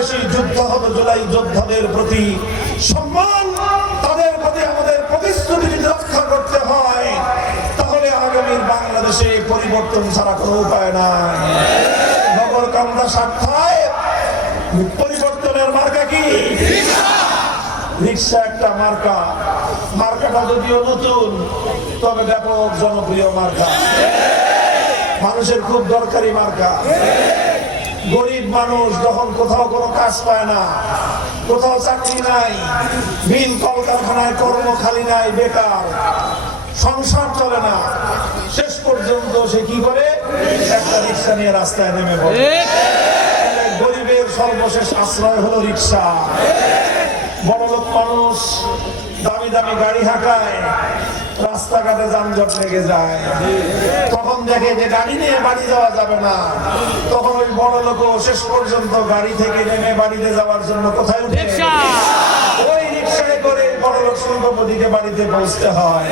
বেশি যুদ্ধ হবে জুলাই যোদ্ধাদের প্রতি সম্মান, তাদের প্রতি আমাদের প্রতিশ্রুতি যদি রক্ষা করতে হয়, তাহলে আগামীর বাংলাদেশে পরিবর্তন ছাড়া কোনো উপায় নাই। নগর কামরা সাক্ষায় পরিবর্তনের মার্কা কি? রিক্সা একটা মার্কা। মার্কাটা যদিও নতুন, তবে ব্যাপক জনপ্রিয় মার্কা, মানুষের খুব দরকারি মার্কা। গরিব মানুষ যখন কোথাও কোনো কাজ পায় না, কোথাও চাকরি নাই, মিল কলকারখানায় কর্ম খালি নাই, বেকার, সংসার চলে না, শেষ পর্যন্ত সে কি করে? একটা রিক্সা নিয়ে রাস্তায় নেমে পড়ে। গরিবের সর্বশেষ আশ্রয় হলো রিক্সা। বড়লোক মানুষ দামি দামি গাড়ি হাঁকায়, রাস্তাঘাটে যানজট লেগে যায়, তখন দেখে যে গাড়ি নিয়ে বাড়ি যাওয়া যাবে না, তখন ওই বড় লোক শেষ পর্যন্ত গাড়ি থেকে নেমে বাড়িতে যাওয়ার জন্য কোথায় উঠে? ওই রিক্সায় করে বড় লোক শিল্পপতিকে বাড়িতে পৌঁছতে হয়।